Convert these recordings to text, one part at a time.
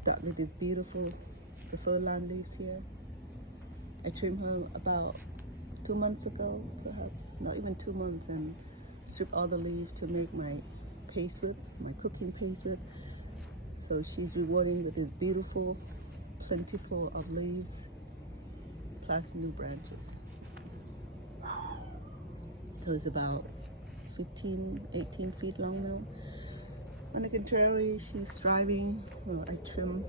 Start with these beautiful the furlan leaves here. I trimmed her about 2 months ago, perhaps not even 2 months, and stripped all the leaves to make my paste with, my cooking paste with. So she's rewarding with this beautiful, plentiful of leaves, plus new branches. So it's about 15, 18 feet long now. On the contrary, she's thriving. Well, I trimmed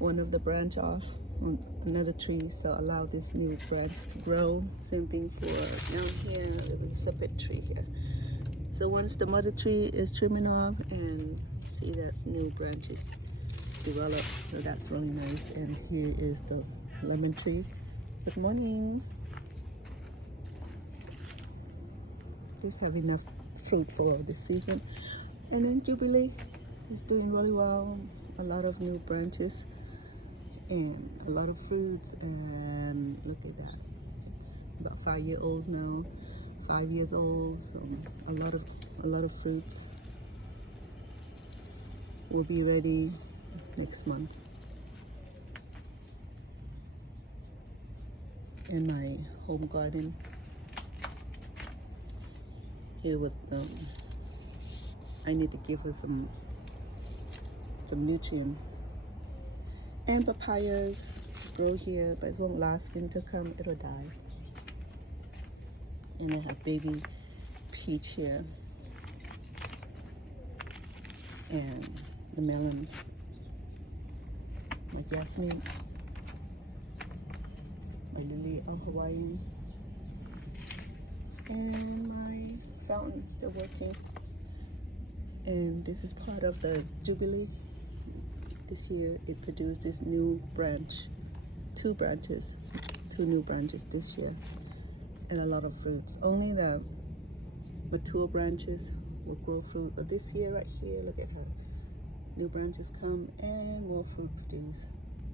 one of the branch off on another tree, so allow this new branch to grow. Same thing for down here, there's a separate tree here. So once the mother tree is trimming off, and see that's new branches develop, so that's really nice. And here is the lemon tree. Good morning. Just have enough fruit for this season. And then Jubilee is doing really well. A lot of new branches and a lot of fruits, and look at that. It's about 5-year-olds now, 5 years old. So a lot of fruits will be ready next month. And my home garden here with I need to give her some nutrient. And papayas grow here, but it won't last. Winter come, it'll die. And I have baby peach here, and the melons, my jasmine, my lily of Hawaiian, and my fountain still working. And this is part of the Jubilee. This year it produced this new branch, 2 new branches this year, and a lot of fruits. Only the mature branches will grow fruit, but this year right here, look at her, new branches come and more fruit produce.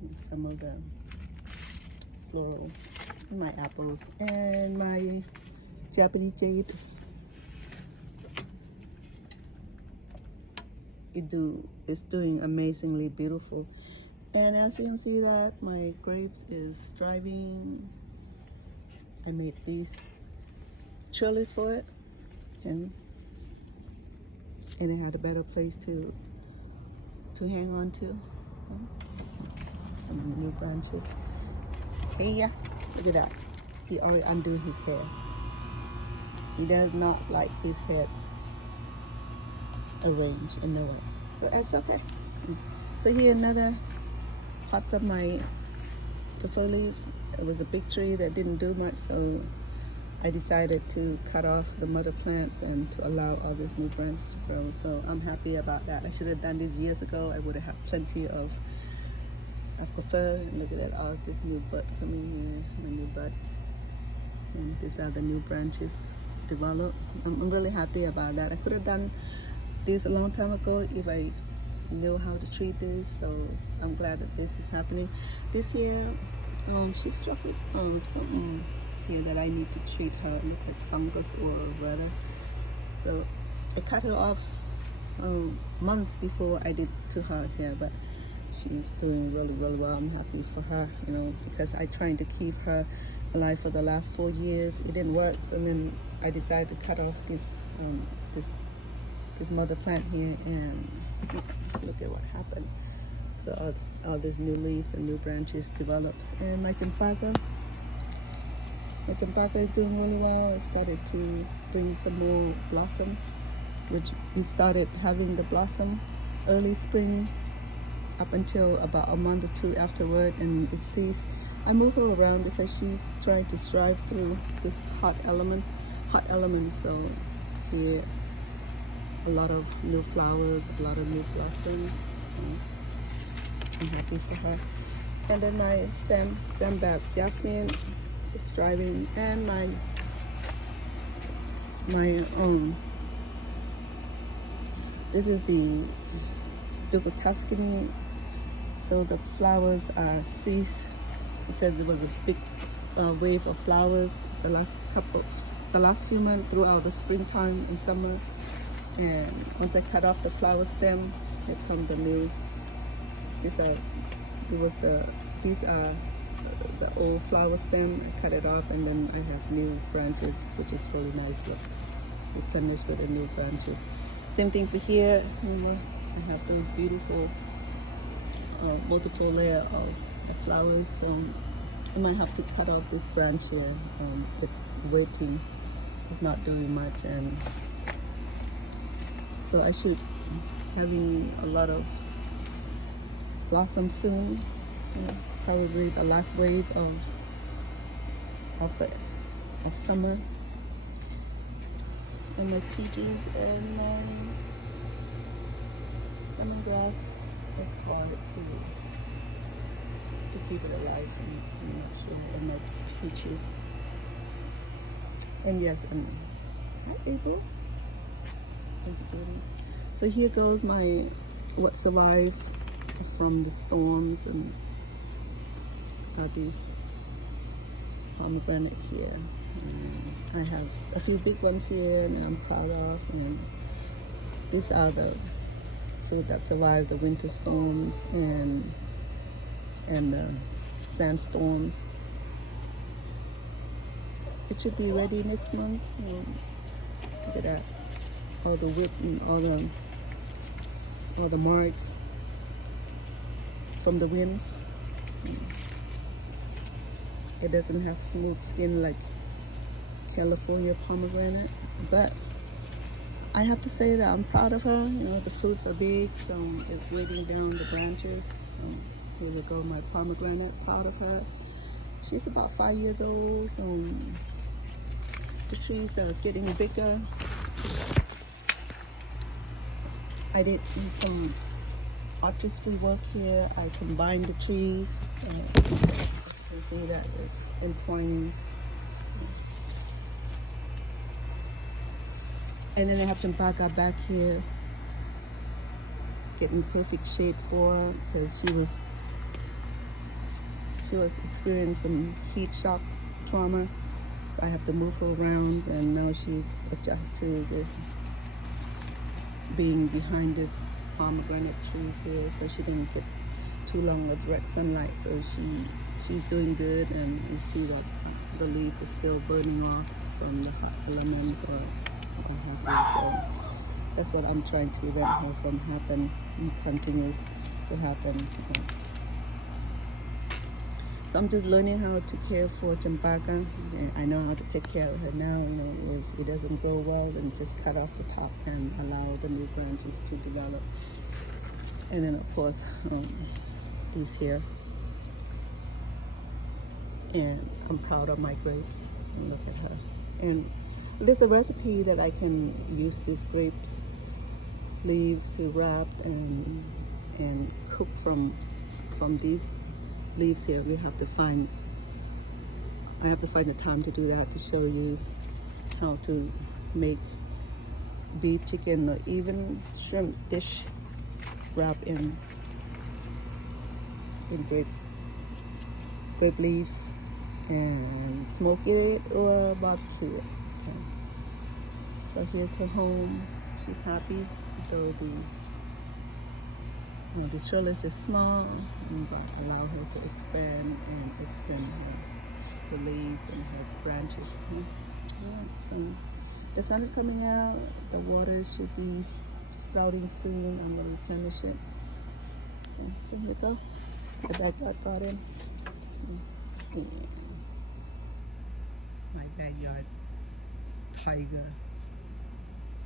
And some of the floral, my apples, and my Japanese jade. It's doing amazingly beautiful. And as you can see that my grapes is thriving. I made these trellis for it, and it had a better place to hang on to. Some new branches. Hey, yeah, look at that. He already undid his hair. He does not like his hair arranged in the way, so that's okay. So here another pots of my fir leaves. It was a big tree that didn't do much, so I decided to cut off the mother plants and to allow all these new branches to grow. So I'm happy about that. I should have done this years ago. I would have had plenty of fir. And look at that, all this new bud coming here, my new bud. And these are the new branches develop. I'm really happy about that. I could have done this a long time ago if I knew how to treat this, so I'm glad that this is happening. This year, she struck with something here that I need to treat her, like fungus or whatever. So I cut her off months before I did to her here, but she's doing really, really well. I'm happy for her, you know, because I tried to keep her alive for the last 4 years. It didn't work, so then I decided to cut off this mother plant here, and look at what happened. So all these new leaves and new branches develops. And my champaka is doing really well. It started to bring some more blossom, which we started having the blossom early spring up until about a month or 2 afterward, and it ceased. I move her around because she's trying to strive through this hot element. So here, a lot of new flowers, a lot of new blossoms. I'm happy for her. And then my sandbags, jasmine is thriving, and my this is the Duke of Tuscany. So the flowers are ceased because there was a big wave of flowers the last few months throughout the springtime and summer. And once I cut off the flower stem, here come the These are these are the old flower stem. I cut it off, and then I have new branches, which is really nice. Look, replenished with the new branches. Same thing for here. I have those beautiful multiple layer of flowers. So I might have to cut off this branch here. It's waiting. It's not doing much, and so I should having a lot of blossom soon. Probably the last wave of summer. And my peaches and lemongrass. It's hard to keep it alive. I'm not sure. And my peaches. And yes, and hi April. So here goes my what survived from the storms, and these pomegranate here. I have a few big ones here, and I'm proud of. And these are the fruit that survived the winter storms and the sandstorms. It should be ready next month. Look at that. All the whip and all the marks from the winds. It doesn't have smooth skin like California pomegranate, but I have to say that I'm proud of her. You know, the fruits are big, so it's weighting down the branches. Here we go, my pomegranate, proud of her. She's about 5 years old, so the trees are getting bigger. I did some artistry work here. I combined the trees. As you can see, that is entwining. And then I have some champaca back here, getting perfect shade for her, because she was experiencing some heat shock trauma. So I have to move her around, and now she's adjusted to this, being behind this pomegranate trees here, so she didn't get too long of direct sunlight. So she's doing good, and you see that the leaf is still burning off from the hot lemons or so that's what I'm trying to prevent her from happen and continues to happen. So I'm just learning how to care for champaca. I know how to take care of her now. You know, if it doesn't grow well, then just cut off the top and allow the new branches to develop. And then of course, these here. And I'm proud of my grapes. And look at her. And there's a recipe that I can use these grapes leaves to wrap and cook from these leaves here. I have to find the time to do that, to show you how to make beef, chicken, or even shrimp dish wrap in grape leaves and smoke it or barbecue it. So here's her home. She's happy. So the trellis is small, but allow her to expand and extend her leaves and her branches. Yeah, so the sun is coming out. The water should be sprouting soon. I'm gonna replenish it. Okay, so here we go. The backyard garden. Yeah. My backyard tiger.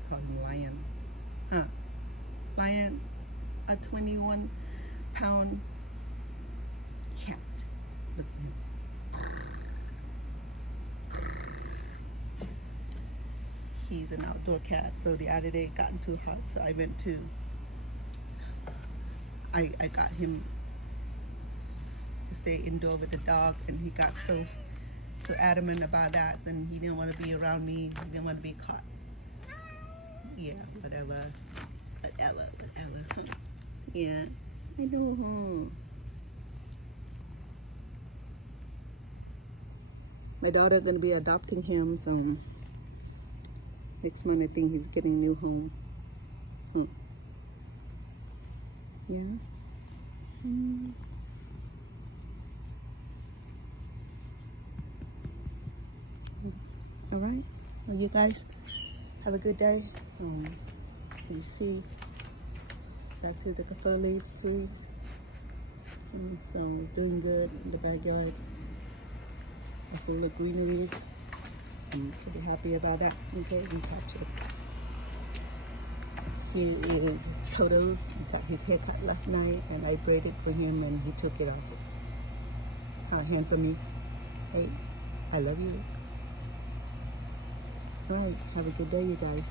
Call him Lion. Lion, a 21-pound cat. Look at him. He's an outdoor cat. So the other day it gotten too hot, so I went to. I got him to stay indoor with the dog, and he got so adamant about that, and he didn't want to be around me. He didn't want to be caught. Yeah, whatever. Huh? Yeah, I know, huh? My daughter gonna be adopting him, so next month I think he's getting a new home. Huh. Yeah. All right. Well, you guys have a good day. You see, back to the kaffir leaves trees. So doing good in the backyards. Full of greeneries. I'm pretty happy about that. Okay, we catch it. Here is Toto's. He got his haircut last night and I braided for him and he took it off. How handsome he. Hey, I love you. All right, have a good day, you guys.